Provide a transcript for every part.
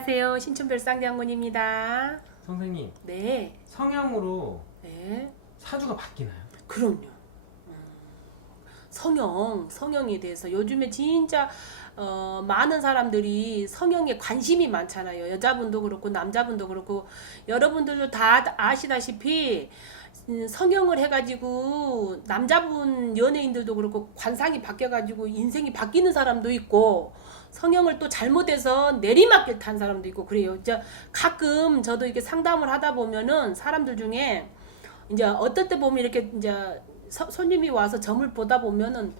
안녕하세요. 신촌별상장군입니다. 선생님, 네. 성형으로 네. 사주가 바뀌나요? 그럼요. 성형에 대해서 요즘에 진짜 많은 사람들이 성형에 관심이 많잖아요. 여자분도 그렇고 남자분도 그렇고 여러분들도 다 아시다시피 성형을 해가지고 남자분 연예인들도 그렇고 관상이 바뀌어가지고 인생이 바뀌는 사람도 있고 성형을 또 잘못해서 내리막길 탄 사람도 있고 그래요. 가끔 저도 이렇게 상담을 하다 보면은 사람들 중에 이제 어떨 때 보면 이렇게 이제 손님이 와서 점을 보다 보면은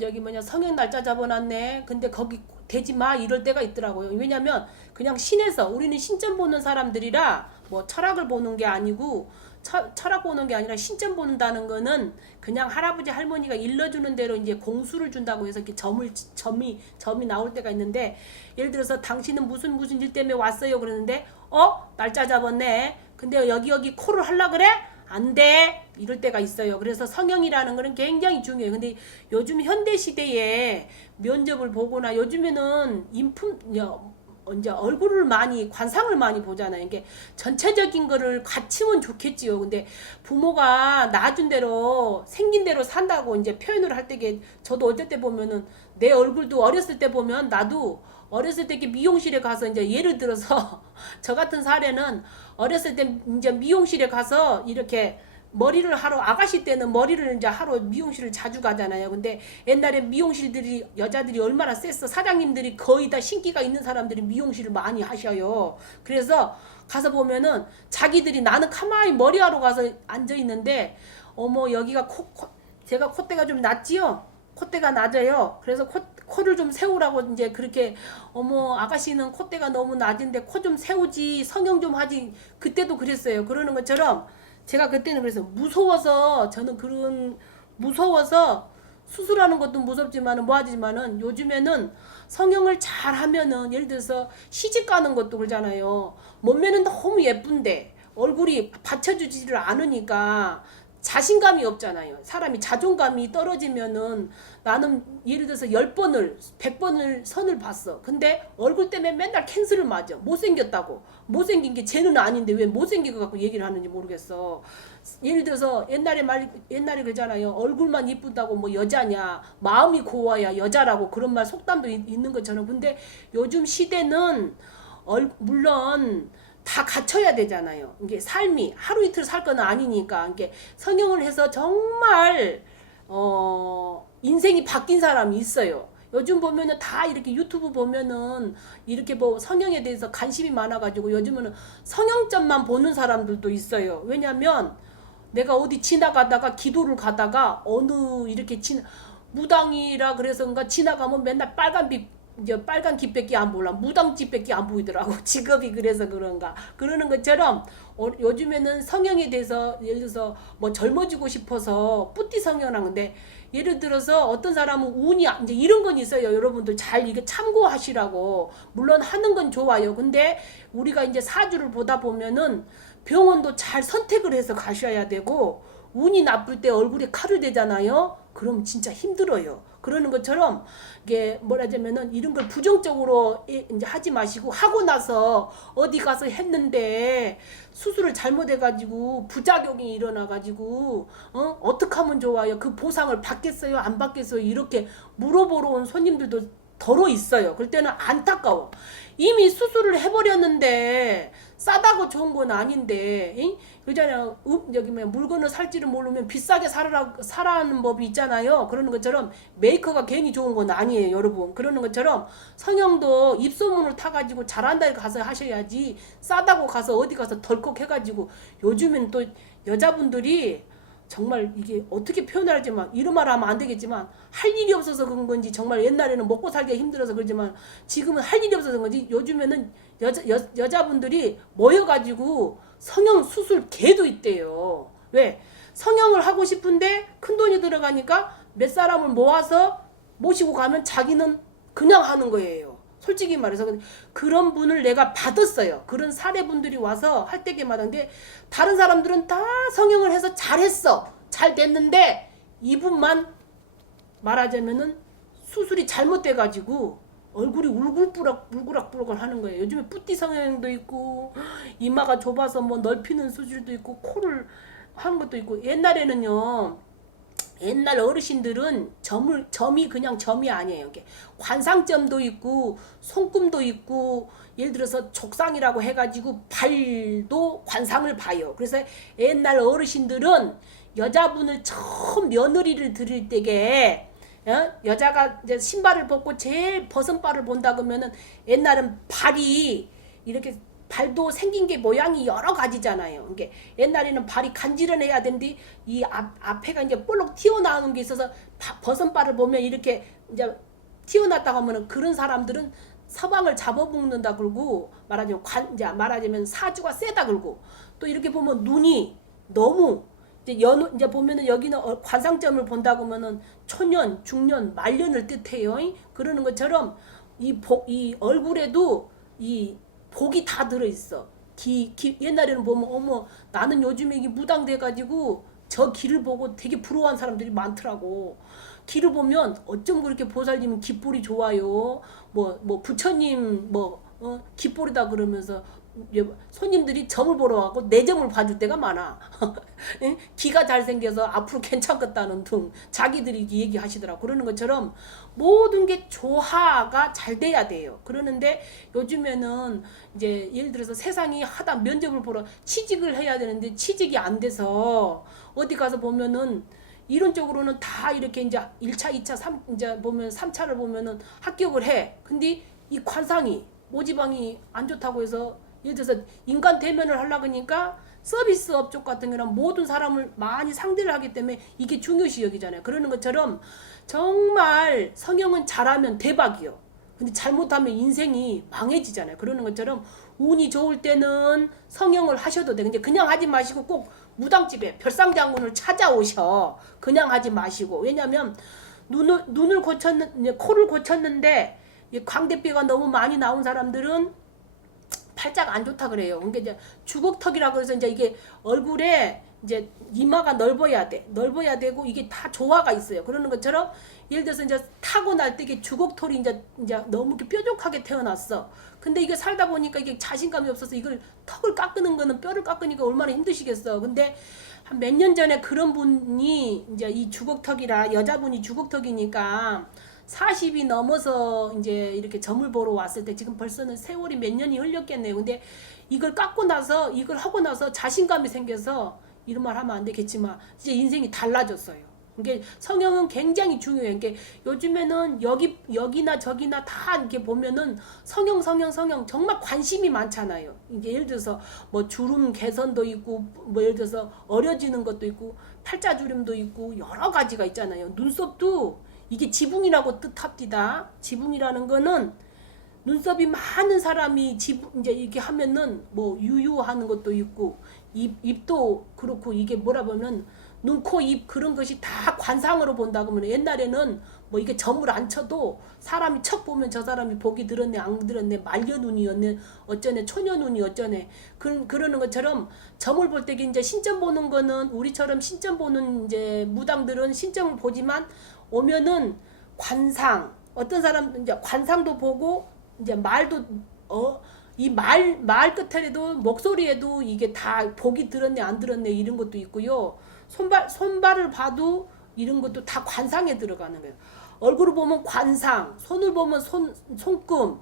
여기 성형 날짜 잡아놨네. 근데 거기 대지 마 이럴 때가 있더라고요. 왜냐면 그냥 신에서 우리는 신점 보는 사람들이라 뭐 철학을 보는 게 아니고 철학 보는 게 아니라 신점 본다는 거는 그냥 할아버지 할머니가 일러주는 대로 이제 공수를 준다고 해서 이렇게 점이 나올 때가 있는데 예를 들어서 당신은 무슨 일 때문에 왔어요 그러는데 날짜 잡았네. 근데 여기 코를 할라 그래? 안 돼. 이럴 때가 있어요. 그래서 성형이라는 거는 굉장히 중요해요. 근데 요즘 현대 시대에 면접을 보거나 요즘에는 이제 얼굴을 많이 관상을 많이 보잖아요. 이게 전체적인 거를 갖추면 좋겠지요. 근데 부모가 낳아준 대로 생긴 대로 산다고 이제 표현을 할 때게 저도 어쩔 때 보면은 내 얼굴도 어렸을 때 보면 나도 어렸을 때 이렇게 미용실에 가서 이제 예를 들어서 저 같은 사례는 어렸을 때 이제 미용실에 가서 이렇게 머리를 하러 아가씨 때는 머리를 이제 하러 미용실을 자주 가잖아요. 근데 옛날에 미용실들이 여자들이 얼마나 셌어. 사장님들이 거의 다 신기가 있는 사람들이 미용실을 많이 하셔요. 그래서 가서 보면은 자기들이 나는 가만히 머리하러 가서 앉아 있는데 어머 여기가 제가 콧대가 좀 낮지요. 콧대가 낮아요. 그래서 코를 좀 세우라고 이제 그렇게 어머 아가씨는 콧대가 너무 낮은데 코 좀 세우지 성형 좀 하지 그때도 그랬어요. 그러는 것처럼 제가 그때는 그래서 무서워서 수술하는 것도 무섭지만은 뭐하지만은 요즘에는 성형을 잘 하면은 예를 들어서 시집 가는 것도 그러잖아요. 몸매는 너무 예쁜데 얼굴이 받쳐주지를 않으니까 자신감이 없잖아요. 사람이 자존감이 떨어지면은 나는 예를 들어서 10번을 100번을 선을 봤어. 근데 얼굴 때문에 맨날 캔슬을 맞아. 못생겼다고. 못생긴 게 쟤는 아닌데 왜 못생긴 거 갖고 얘기를 하는지 모르겠어. 예를 들어서 옛날에 그러잖아요. 얼굴만 이쁘다고 뭐 여자냐. 마음이 고와야 여자라고 그런 말 속담도 있는 것처럼. 근데 요즘 시대는 물론 다 갖춰야 되잖아요. 이게 삶이 하루 이틀 살 건 아니니까 이게 성형을 해서 정말 인생이 바뀐 사람이 있어요. 요즘 보면은 다 이렇게 유튜브 보면은 이렇게 뭐 성형에 대해서 관심이 많아가지고 요즘은 성형점만 보는 사람들도 있어요. 왜냐면 내가 어디 지나가다가 기도를 가다가 어느 이렇게 무당이라 그래서인가 지나가면 맨날 빨간 빛밖에 안 보라. 무당집밖에 안 보이더라고. 직업이 그래서 그런가. 그러는 것처럼 요즘에는 성형에 대해서 예를 들어서 뭐 젊어지고 싶어서 뿌띠 성형하는데 예를 들어서 어떤 사람은 운이 이제 이런 건 있어요. 여러분들 잘 이게 참고하시라고. 물론 하는 건 좋아요. 근데 우리가 이제 사주를 보다 보면은 병원도 잘 선택을 해서 가셔야 되고 운이 나쁠 때 얼굴에 칼을 대잖아요. 그럼 진짜 힘들어요. 그러는 것처럼 이게 뭐라자면은 이런 걸 부정적으로 이제 하지 마시고 하고 나서 어디 가서 했는데 수술을 잘못해가지고 부작용이 일어나가지고 어떻게 하면 좋아요? 그 보상을 받겠어요? 안 받겠어요? 이렇게 물어보러 온 손님들도 덜어 있어요. 그럴 때는 안타까워. 이미 수술을 해버렸는데 싸다고 좋은 건 아닌데, 그러잖아요. 여기 물건을 살지를 모르면 비싸게 사라는 법이 있잖아요. 그러는 것처럼 메이커가 괜히 좋은 건 아니에요, 여러분. 그러는 것처럼 성형도 입소문을 타가지고 잘한다 에 가서 하셔야지 싸다고 가서 어디 가서 덜컥 해가지고 요즘엔 또 여자분들이 정말 이게 어떻게 표현하지만 이런 말 하면 안 되겠지만 할 일이 없어서 그런 건지 정말 옛날에는 먹고 살기가 힘들어서 그러지만 지금은 할 일이 없어서 그런 건지 요즘에는 여자분들이 모여가지고 성형 수술 개도 있대요. 왜? 성형을 하고 싶은데 큰돈이 들어가니까 몇 사람을 모아서 모시고 가면 자기는 그냥 하는 거예요. 솔직히 말해서 그런 분을 내가 받았어요. 그런 사례분들이 와서 할 때마다. 근데 다른 사람들은 다 성형을 해서 잘했어. 잘 됐는데 이분만 말하자면은 수술이 잘못돼가지고 얼굴이 울그락불락 하는 거예요. 요즘에 뿌띠 성형도 있고 이마가 좁아서 뭐 넓히는 수술도 있고 코를 하는 것도 있고 옛날에는요. 옛날 어르신들은 점이 그냥 점이 아니에요. 이게 관상점도 있고 손금도 있고 예를 들어서 족상이라고 해가지고 발도 관상을 봐요. 그래서 옛날 어르신들은 여자분을 처음 며느리를 드릴 때게 여자가 이제 신발을 벗고 제일 벗은 발을 본다 그러면은 옛날은 발이 이렇게 발도 생긴 게 모양이 여러 가지잖아요. 이게 옛날에는 발이 간지런해야 되는데 이 앞에가 이제 볼록 튀어나오는 게 있어서 벗은 발을 보면 이렇게 이제 튀어났다고 하면은 그런 사람들은 서방을 잡아먹는다 그러고 말하자면 사주가 세다 그러고 또 이렇게 보면 눈이 너무 이제 보면은 여기는 관상점을 본다 그러면은 초년, 중년, 말년을 뜻해요. 그러는 것처럼 이 얼굴에도 이 복이 다 들어있어. 옛날에는 보면 어머 나는 요즘에 이게 무당돼가지고 저 길을 보고 되게 부러워한 사람들이 많더라고. 길을 보면 어쩜 그렇게 보살님은 깃볼이 좋아요. 뭐 부처님 깃볼이다 그러면서 손님들이 점을 보러 와고 내 점을 봐줄 때가 많아. 기가 잘생겨서 앞으로 괜찮겠다는 등 자기들이 얘기하시더라고. 그러는 것처럼 모든 게 조화가 잘 돼야 돼요. 그러는데 요즘에는 이제 예를 들어서 세상이 하다 면접을 보러 취직을 해야 되는데 취직이 안 돼서 어디 가서 보면은 이론적으로는 다 이렇게 이제 1차, 2차, 3 이제 보면 3차를 보면은 합격을 해. 근데 이 관상이 모지방이 안 좋다고 해서 예를 들어서 인간 대면을 하려고 하니까 서비스업 쪽 같은 경우는 모든 사람을 많이 상대를 하기 때문에 이게 중요시 여기잖아요. 그러는 것처럼 정말 성형은 잘하면 대박이요. 근데 잘못하면 인생이 망해지잖아요. 그러는 것처럼 운이 좋을 때는 성형을 하셔도 돼. 근데 그냥 하지 마시고 꼭 무당집에 별상장군을 찾아오셔. 그냥 하지 마시고. 왜냐면 눈을 코를 고쳤는데 광대뼈가 너무 많이 나온 사람들은 팔자가 안 좋다 그래요. 그러니까 이제 주걱턱이라고 해서 이제 이게 얼굴에 이제 이마가 넓어야 돼. 넓어야 되고 이게 다 조화가 있어요. 그러는 것처럼 예를 들어서 이제 타고날 때 이게 주걱턱이 이제 너무 이렇게 뾰족하게 태어났어. 근데 이게 살다 보니까 이게 자신감이 없어서 이걸 턱을 깎는 거는 뼈를 깎으니까 얼마나 힘드시겠어. 근데 한 몇 년 전에 그런 분이 이제 이 주걱턱이라 여자분이 주걱턱이니까 40이 넘어서 이제 이렇게 점을 보러 왔을 때 지금 벌써는 세월이 몇 년이 흘렸겠네요. 근데 이걸 깎고 나서 이걸 하고 나서 자신감이 생겨서 이런 말 하면 안 되겠지만 이제 인생이 달라졌어요. 이게 성형은 굉장히 중요해요. 이게 요즘에는 여기나 저기나 다 이렇게 보면은 성형 정말 관심이 많잖아요. 이제 예를 들어서 뭐 주름 개선도 있고 뭐 예를 들어서 어려지는 것도 있고 팔자주름도 있고 여러 가지가 있잖아요. 눈썹도 이게 지붕이라고 뜻합디다. 지붕이라는 거는 눈썹이 많은 사람이 이제 이렇게 하면은 뭐 유유하는 것도 있고 입도 그렇고 이게 뭐라 보면 눈, 코, 입 그런 것이 다 관상으로 본다 그러면 옛날에는 뭐 이게 점을 안 쳐도 사람이 척 보면 저 사람이 복이 들었네 안 들었네 말년운이었네 어쩌네 초년운이 어쩌네 그러는 것처럼 점을 볼 때 이제 신점 보는 거는 우리처럼 신점 보는 이제 무당들은 신점을 보지만 오면은 관상 어떤 사람은 이제 관상도 보고 이제 말도 이 말 끝에도 목소리에도 이게 다 복이 들었네 안 들었네 이런 것도 있고요. 손발을 봐도 이런 것도 다 관상에 들어가는 거예요. 얼굴을 보면 관상, 손을 보면 손금,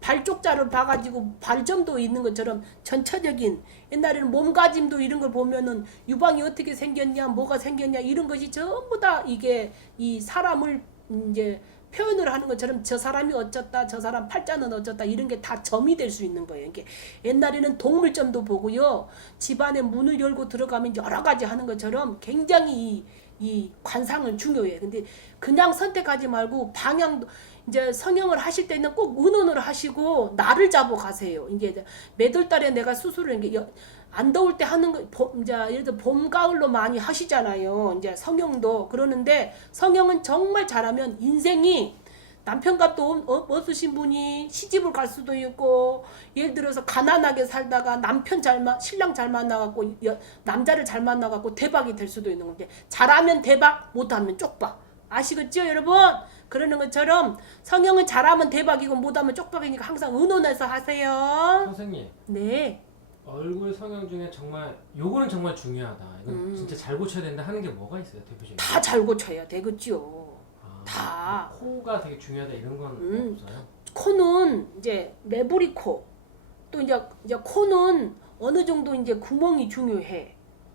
발쪽자를 봐가지고 발점도 있는 것처럼 전체적인 옛날에는 몸가짐도 이런 걸 보면은 유방이 어떻게 생겼냐, 뭐가 생겼냐 이런 것이 전부 다 이게 이 사람을 이제 표현을 하는 것처럼 저 사람이 어쩌다 저 사람 팔자는 어쩌다 이런 게 다 점이 될 수 있는 거예요. 이게 옛날에는 동물점도 보고요. 집안에 문을 열고 들어가면 여러 가지 하는 것처럼 굉장히 이 관상은 중요해요. 근데 그냥 선택하지 말고 방향도 이제 성형을 하실 때는 꼭 의논을 하시고 날을 잡아 가세요. 이제 매달 달에 내가 수술을 이게 안 더울 때 하는 거 이제 예를 들어 봄 가을로 많이 하시잖아요. 이제 성형도 그러는데 성형은 정말 잘하면 인생이 남편값도 없으신 분이 시집을 갈 수도 있고 예를 들어서 가난하게 살다가 신랑 잘 만나갖고 남자를 잘 만나갖고 대박이 될 수도 있는 건데 잘하면 대박 못하면 쪽박 아시겠죠 여러분? 그러는 것처럼 성형을 잘하면 대박이고 못하면 쪽박이니까 항상 의논해서 하세요. 선생님, 네. 얼굴 성형 중에 정말 요거는 정말 중요하다. 이건 진짜 잘 고쳐야 된다 하는 게 뭐가 있어요, 대표적인? 다 잘 고쳐야 되겠죠. 아, 다. 코가 되게 중요하다 이런 건 없어요? 코는 이제 매부리 코. 또 이제 코는 어느 정도 이제 구멍이 중요해.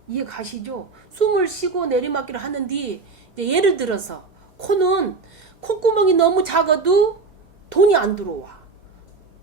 이해 가시죠? 숨을 쉬고 내리막기를 하는데 이제 예를 들어서 코는 콧구멍이 너무 작아도 돈이 안 들어와.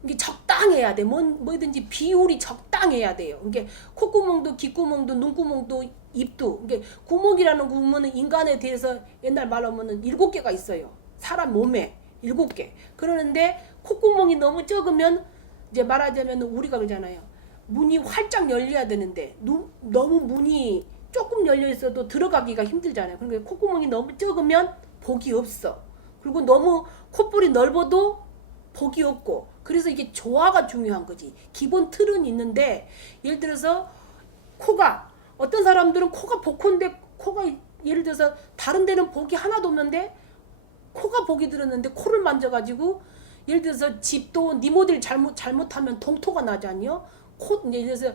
이게 적당해야 돼. 뭐든지 비율이 적당해야 돼요. 이게 콧구멍도 귓구멍도 눈구멍도 입도 이게 구멍이라는 구멍은 인간에 대해서 옛날 말로 하면은 7개가 있어요. 사람 몸에 7개. 그러는데 콧구멍이 너무 적으면 이제 말하자면 우리가 그러잖아요. 문이 활짝 열려야 되는데 너무 문이 조금 열려 있어도 들어가기가 힘들잖아요. 그러니까 콧구멍이 너무 적으면 복이 없어. 그리고 너무 콧볼이 넓어도 복이 없고. 그래서 이게 조화가 중요한 거지. 기본 틀은 있는데 예를 들어서 코가 어떤 사람들은 코가 복코인데 코가 예를 들어서 다른 데는 복이 하나도 없는데 코가 복이 들었는데 코를 만져가지고 예를 들어서 집도 리모델 잘못하면 동토가 나지 않요? 예를 들어서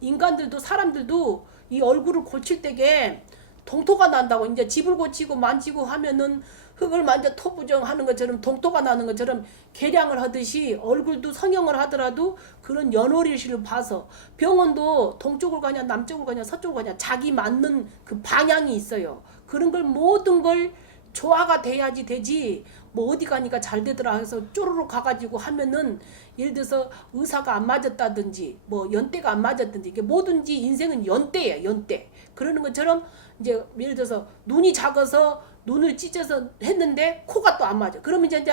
인간들도 사람들도 이 얼굴을 고칠 때게 동토가 난다고. 이제 집을 고치고 만지고 하면은 흙을 만져 토부정하는 것처럼 동토가 나는 것처럼 계량을 하듯이 얼굴도 성형을 하더라도 그런 연월일시를 봐서 병원도 동쪽을 가냐 남쪽을 가냐 서쪽을 가냐 자기 맞는 그 방향이 있어요. 그런 걸 모든 걸 조화가 돼야지 되지. 뭐 어디 가니까 잘 되더라 해서 쪼르륵 가가지고 하면은 예를 들어서 의사가 안 맞았다든지 뭐 연대가 안 맞았든지 이게 뭐든지 인생은 연대예요. 연대. 그러는 것처럼 이제 예를 들어서 눈이 작아서 눈을 찢어서 했는데 코가 또 안 맞아. 그러면 이제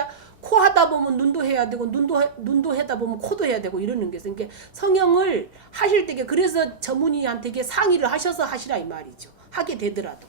코 하다 보면 눈도 해야 되고 눈도 하다 보면 코도 해야 되고 이러는 게 있어요. 그러니까 성형을 하실 때 그래서 전문의한테 상의를 하셔서 하시라 이 말이죠. 하게 되더라도.